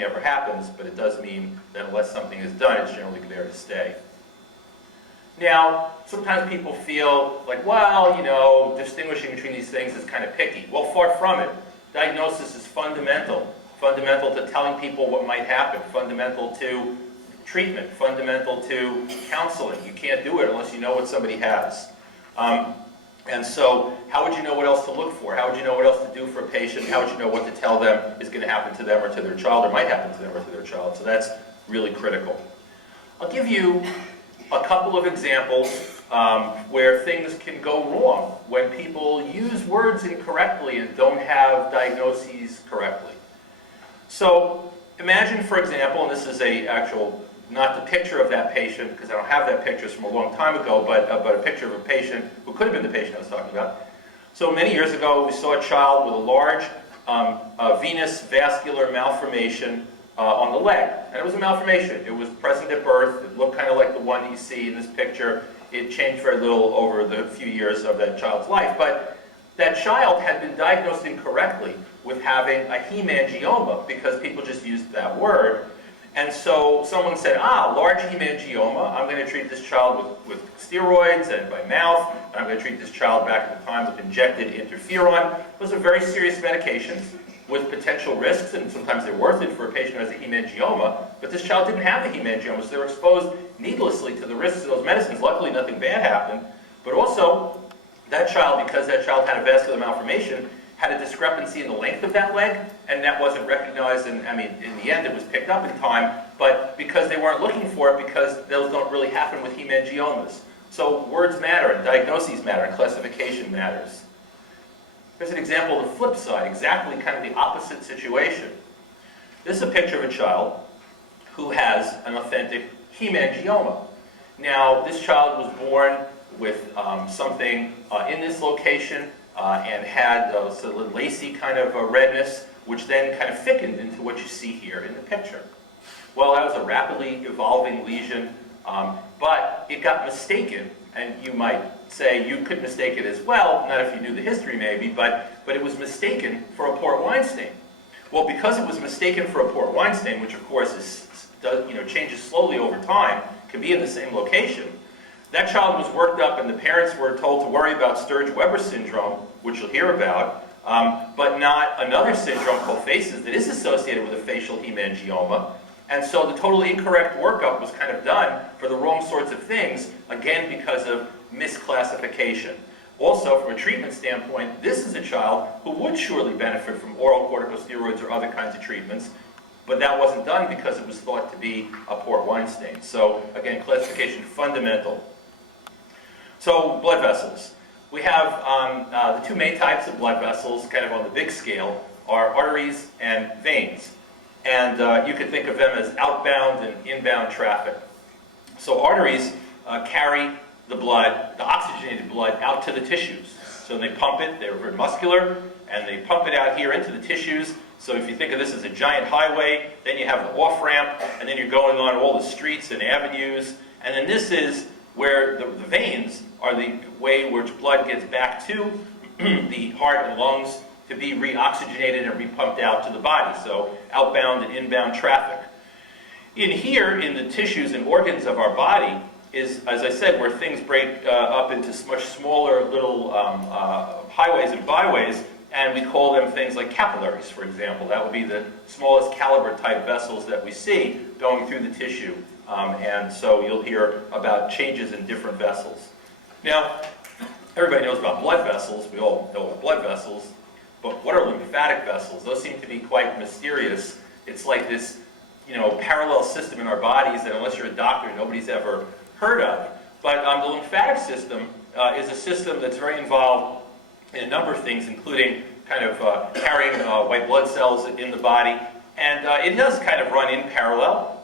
never happens, but it does mean that unless something is done, it's generally there to stay. Now, sometimes people feel like, well, you know, distinguishing between these things is kind of picky. Well, far from it. Diagnosis is fundamental to telling people what might happen, fundamental to treatment, fundamental to counseling. You can't do it unless you know what somebody has. And so, how would you know what else to look for? How would you know what else to do for a patient? How would you know what to tell them is going to happen to them or to their child, or might happen to them or to their child? So that's really critical. I'll give you a couple of examples where things can go wrong when people use words incorrectly and don't have diagnoses correctly. So imagine, for example, and this is not the picture of that patient, because I don't have that picture, it's from a long time ago, but a picture of a patient who could have been the patient I was talking about. So many years ago, we saw a child with a large venous vascular malformation on the leg. And it was a malformation. It was present at birth. It looked kind of like the one you see in this picture. It changed very little over the few years of that child's life. But that child had been diagnosed incorrectly with having a hemangioma, because people just used that word. And so someone said, large hemangioma, I'm going to treat this child with steroids and by mouth, and I'm going to treat this child back at the time with injected interferon. Those are very serious medications with potential risks, and sometimes they're worth it for a patient who has a hemangioma, but this child didn't have the hemangioma, so they were exposed needlessly to the risks of those medicines. Luckily, nothing bad happened, but also, that child, because that child had a vascular malformation, had a discrepancy in the length of that leg, and that wasn't recognized, and I mean, in the end it was picked up in time, but because they weren't looking for it, because those don't really happen with hemangiomas. So words matter, and diagnoses matter, and classification matters. Here's an example of the flip side, exactly kind of the opposite situation. This is a picture of a child who has an authentic hemangioma. Now, this child was born with something in this location, and had sort of lacy kind of a redness, which then kind of thickened into what you see here in the picture. Well, that was a rapidly evolving lesion, but it got mistaken, and you might say you could mistake it as well, not if you knew the history maybe, but it was mistaken for a port wine stain. Well, because it was mistaken for a port wine stain, which of course changes slowly over time, can be in the same location, that child was worked up, and the parents were told to worry about Sturge-Weber syndrome, which you'll hear about, but not another syndrome called faces that is associated with a facial hemangioma. And so the totally incorrect workup was kind of done for the wrong sorts of things, again because of misclassification. Also, from a treatment standpoint, this is a child who would surely benefit from oral corticosteroids or other kinds of treatments, but that wasn't done because it was thought to be a port wine stain. So again, classification fundamental. So blood vessels. We have the two main types of blood vessels, kind of on the big scale, are arteries and veins. And you could think of them as outbound and inbound traffic. So arteries carry the blood, the oxygenated blood, out to the tissues. So they pump it, they're very muscular, and they pump it out here into the tissues. So if you think of this as a giant highway, then you have the off-ramp, and then you're going on all the streets and avenues. And then this is where the veins are the way which blood gets back to the heart and lungs to be reoxygenated and repumped out to the body. So outbound and inbound traffic. In here, in the tissues and organs of our body, is, as I said, where things break up into much smaller little highways and byways, and we call them things like capillaries, for example. That would be the smallest caliber type vessels that we see going through the tissue. And so you'll hear about changes in different vessels. Now, everybody knows about blood vessels. We all know about blood vessels. But what are lymphatic vessels? Those seem to be quite mysterious. It's like this, parallel system in our bodies that unless you're a doctor, nobody's ever heard of. But the lymphatic system is a system that's very involved in a number of things, including kind of carrying white blood cells in the body. And it does kind of run in parallel.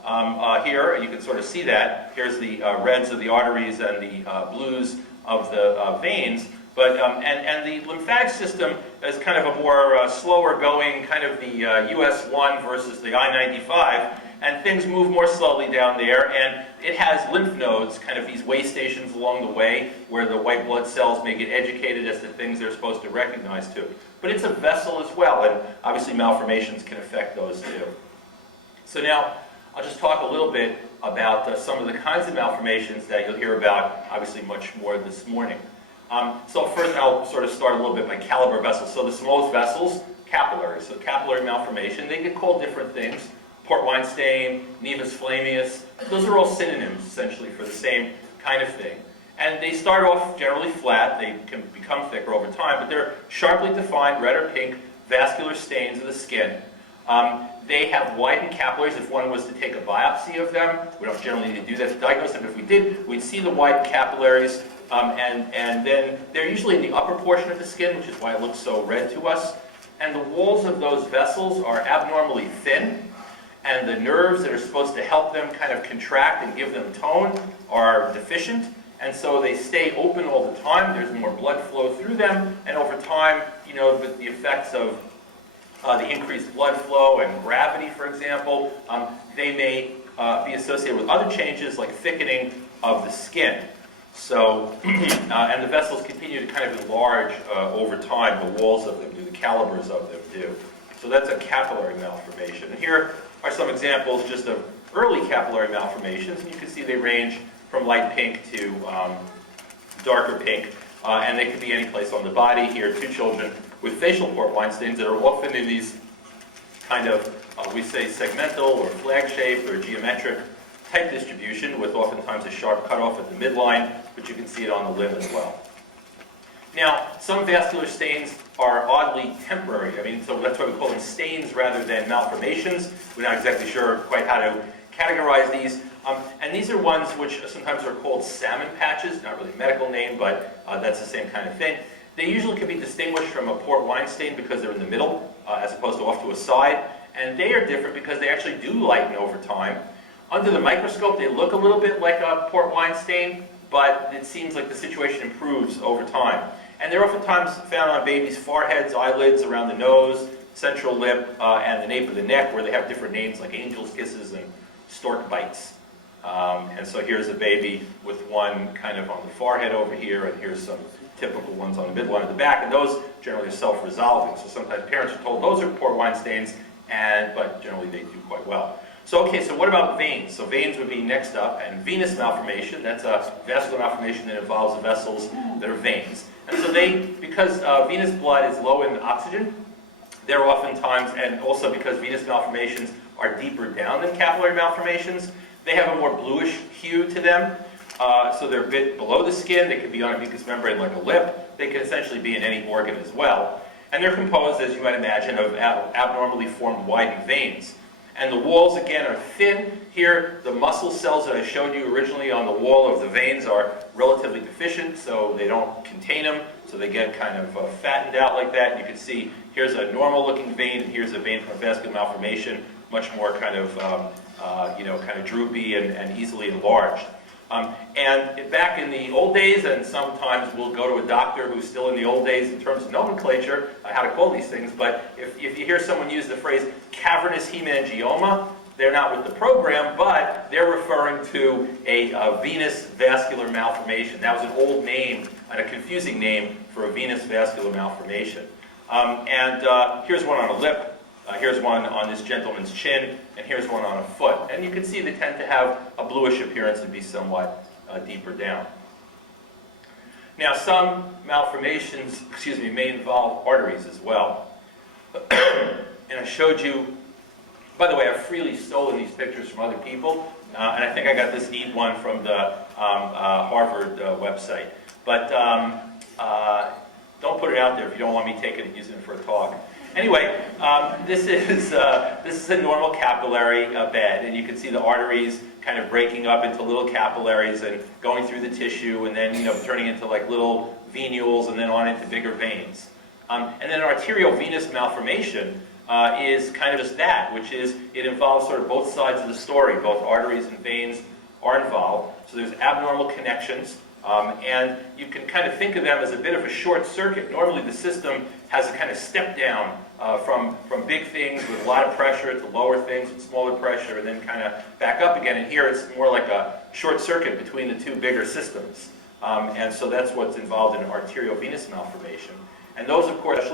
Here, you can sort of see that. Here's the reds of the arteries and the blues of the veins. But, and the lymphatic system is kind of a more slower going, kind of the US 1 versus the I-95, and things move more slowly down there, and it has lymph nodes, kind of these way stations along the way, where the white blood cells may get educated as to things they're supposed to recognize too. But it's a vessel as well, and obviously malformations can affect those too. So now I'll just talk a little bit about some of the kinds of malformations that you'll hear about, obviously much more this morning. So first I'll sort of start a little bit by caliber vessels. So the smallest vessels, capillaries. So capillary malformation, they get called different things. Port wine stain, nevus flammeus, those are all synonyms essentially for the same kind of thing. And they start off generally flat, they can become thicker over time, but they're sharply defined red or pink vascular stains of the skin. They have widened capillaries. If one was to take a biopsy of them, we don't generally need to do that to diagnose them. If we did, we'd see the widened capillaries, and then they're usually in the upper portion of the skin, which is why it looks so red to us. And the walls of those vessels are abnormally thin, and the nerves that are supposed to help them kind of contract and give them tone are deficient, and so they stay open all the time. There's more blood flow through them, and over time, you know, with the effects of the increased blood flow and gravity, for example, they may be associated with other changes like thickening of the skin. So, and the vessels continue to kind of enlarge over time, the walls of them do, the calibers of them do. So that's a capillary malformation. And here are some examples just of early capillary malformations, and you can see they range from light pink to darker pink, and they could be any place on the body. Here, two children with facial port wine stains that are often in these kind of, we say segmental or flag-shaped or geometric type distribution with oftentimes a sharp cutoff at the midline, but you can see it on the limb as well. Now, some vascular stains are oddly temporary. I mean, so that's why we call them stains rather than malformations. We're not exactly sure quite how to categorize these. And these are ones which sometimes are called salmon patches, not really a medical name, but that's the same kind of thing. They usually can be distinguished from a port wine stain because they're in the middle, as opposed to off to a side. And they are different because they actually do lighten over time. Under the microscope, they look a little bit like a port wine stain, but it seems like the situation improves over time. And they're oftentimes found on babies' foreheads, eyelids, around the nose, central lip, and the nape of the neck, where they have different names like angel's kisses and stork bites. And so here's a baby with one kind of on the forehead over here, and here's some typical ones on the midline of the back, and those generally are self-resolving. So sometimes parents are told those are port wine stains, but generally they do quite well. So okay, so what about veins? So veins would be next up, and venous malformation, that's a vascular malformation that involves the vessels that are veins. And so they, because venous blood is low in oxygen, they're oftentimes, and also because venous malformations are deeper down than capillary malformations, they have a more bluish hue to them. So they're a bit below the skin. They could be on a mucous membrane like a lip. They can essentially be in any organ as well. And they're composed, as you might imagine, of abnormally formed widening veins. And the walls, again, are thin. Here, the muscle cells that I showed you originally on the wall of the veins are relatively deficient, so they don't contain them, so they get kind of fattened out like that. And you can see here's a normal-looking vein, and here's a vein from a vascular malformation, much more kind of, kind of droopy and easily enlarged. And back in the old days, and sometimes we'll go to a doctor who's still in the old days in terms of nomenclature, how to call these things, but if you hear someone use the phrase cavernous hemangioma, they're not with the program, but they're referring to a venous vascular malformation. That was an old name, and a confusing name for a venous vascular malformation. Here's one on a lip. Here's one on this gentleman's chin, and here's one on a foot. And you can see they tend to have a bluish appearance and be somewhat deeper down. Now, some malformations, may involve arteries as well. And I showed you, by the way, I've freely stolen these pictures from other people, and I think I got this neat one from the Harvard website. But don't put it out there if you don't want me taking it and using it for a talk. Anyway, this is a normal capillary bed, and you can see the arteries kind of breaking up into little capillaries and going through the tissue, and then turning into like little venules, and then on into bigger veins. And then arteriovenous malformation is kind of just that, which is it involves sort of both sides of the story. Both arteries and veins are involved, so there's abnormal connections. And you can kind of think of them as a bit of a short circuit. Normally the system has a kind of step down from big things with a lot of pressure to lower things with smaller pressure, and then kind of back up again. And here it's more like a short circuit between the two bigger systems. And so that's what's involved in arteriovenous malformation. And those, of course,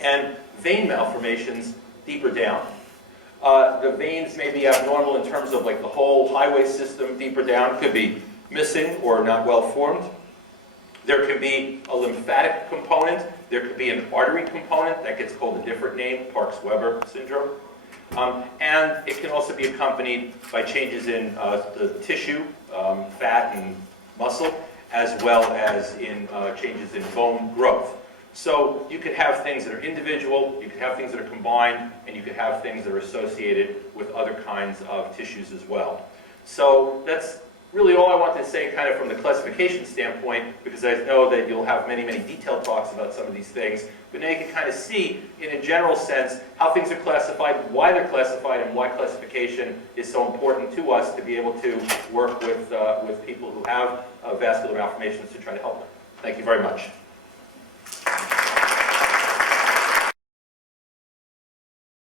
and vein malformations deeper down. The veins may be abnormal in terms of like the whole highway system deeper down could be missing or not well formed. There can be a lymphatic component. There could be an artery component that gets called a different name, Sturge-Weber syndrome. And it can also be accompanied by changes in the tissue, fat and muscle, as well as in changes in bone growth. So you could have things that are individual, you could have things that are combined, and you could have things that are associated with other kinds of tissues as well. So that's really all I wanted to say kind of from the classification standpoint, because I know that you'll have many, many detailed talks about some of these things. But now you can kind of see, in a general sense, how things are classified, why they're classified, and why classification is so important to us to be able to work with people who have vascular malformations to try to help them. Thank you very much.